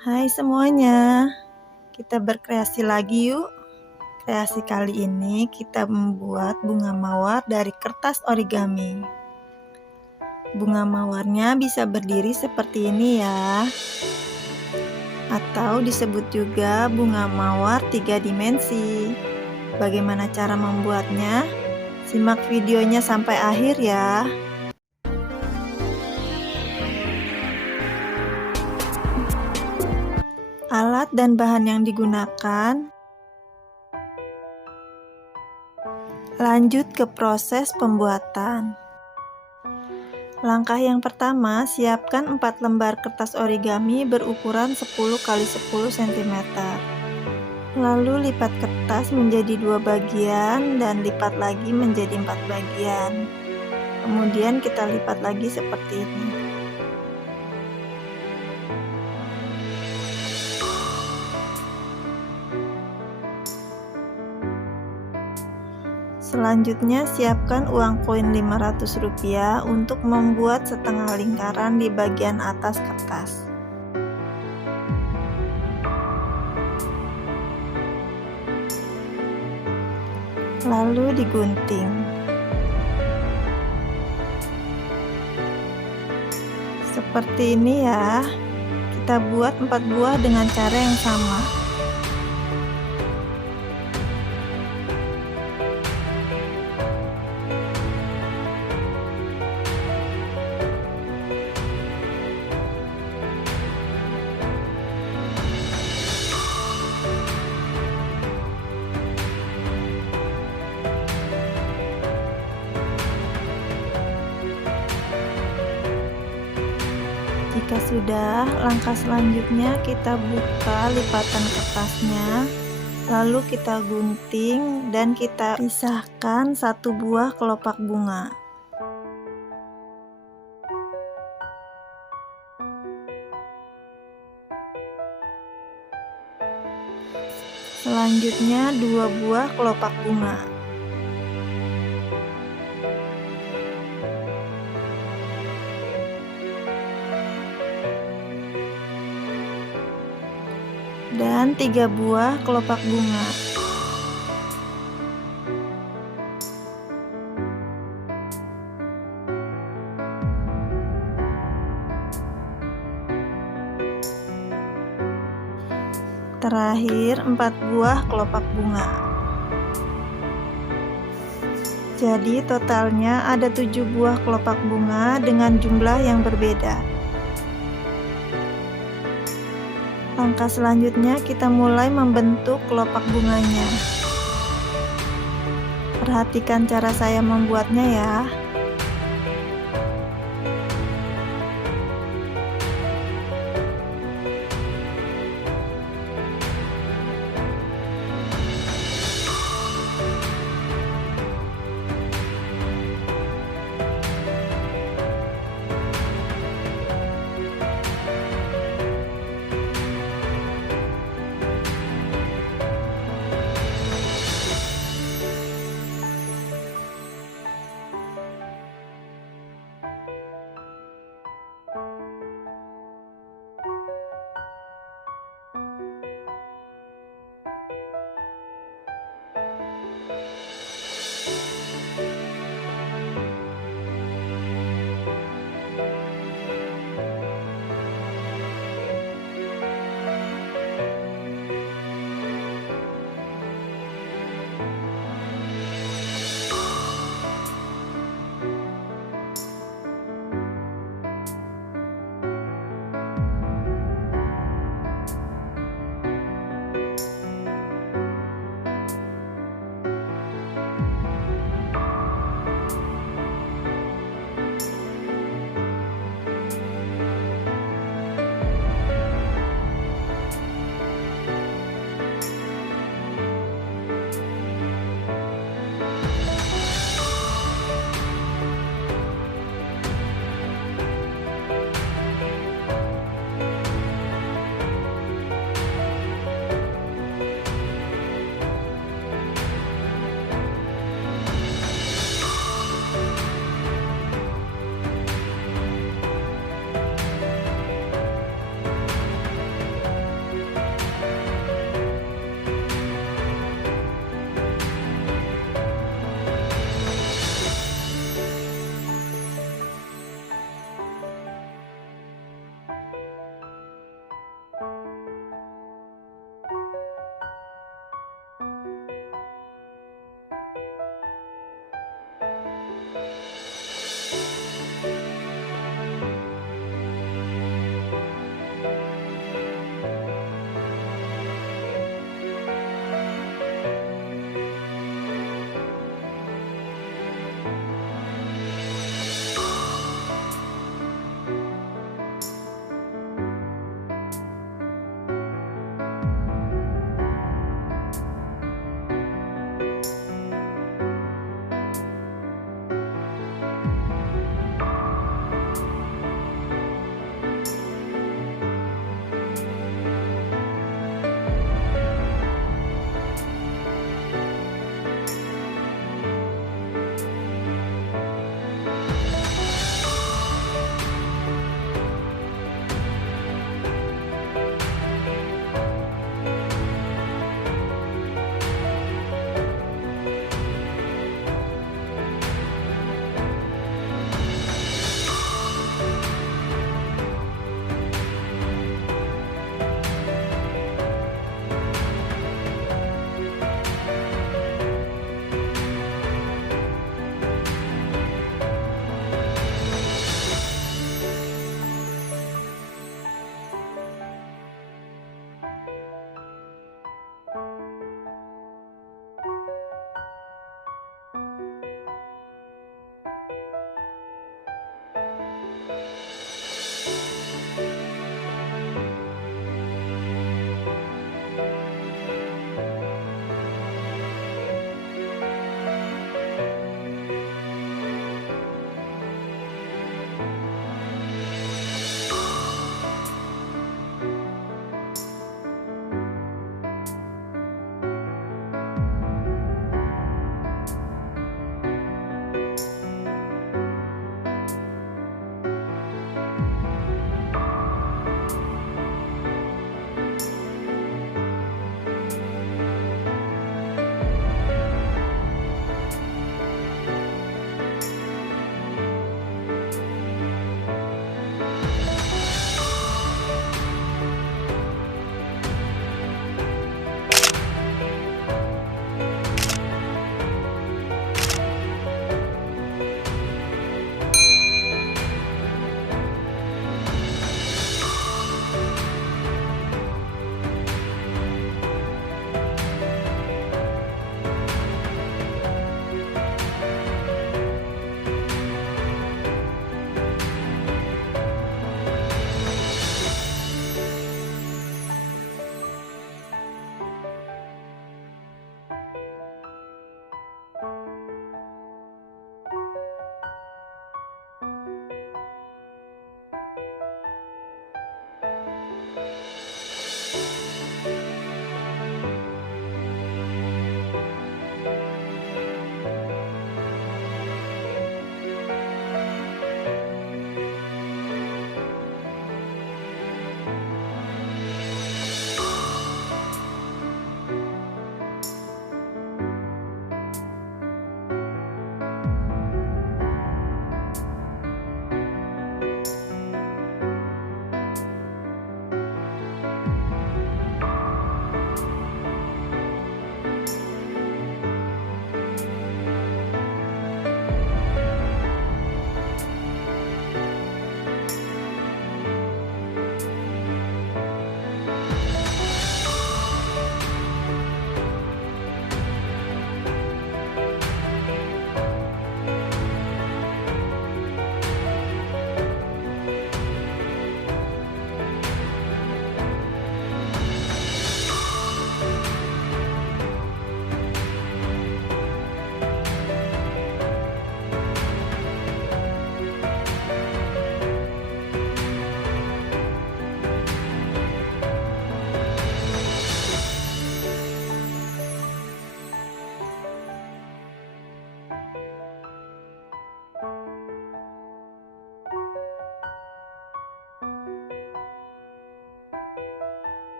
Hai semuanya, kita berkreasi lagi yuk. Kreasi kali ini kita membuat bunga mawar dari kertas origami. Bunga mawarnya bisa berdiri seperti ini ya, atau disebut juga bunga mawar 3 dimensi. Bagaimana cara membuatnya? Simak videonya sampai akhir ya. Alat dan bahan yang digunakan. Lanjut ke proses pembuatan. Langkah yang pertama, siapkan 4 lembar kertas origami berukuran 10 x 10 cm. Lalu lipat kertas menjadi 2 bagian dan lipat lagi menjadi 4 bagian. Kemudian kita lipat lagi seperti ini. Selanjutnya siapkan uang koin Rp500 untuk membuat setengah lingkaran di bagian atas kertas. Lalu digunting. Seperti ini ya. Kita buat 4 buah dengan cara yang sama. Jika sudah, langkah selanjutnya kita buka lipatan kertasnya, lalu kita gunting dan kita pisahkan 1 buah kelopak bunga. Selanjutnya 2 buah kelopak bunga. Dan 3 buah kelopak bunga. Terakhir 4 buah kelopak bunga. Jadi totalnya ada 7 buah kelopak bunga dengan jumlah yang berbeda. Langkah selanjutnya kita mulai membentuk kelopak bunganya. Perhatikan cara saya membuatnya ya.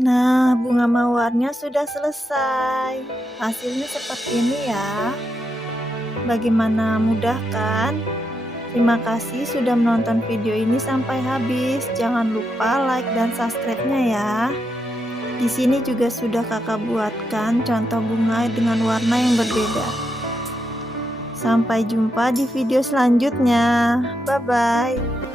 Nah, bunga mawarnya sudah selesai. Hasilnya seperti ini ya. Bagaimana, mudah kan? Terima kasih sudah menonton video ini sampai habis. Jangan lupa like dan subscribe-nya ya. Di sini juga sudah kakak buatkan contoh bunga dengan warna yang berbeda. Sampai jumpa di video selanjutnya. Bye-bye.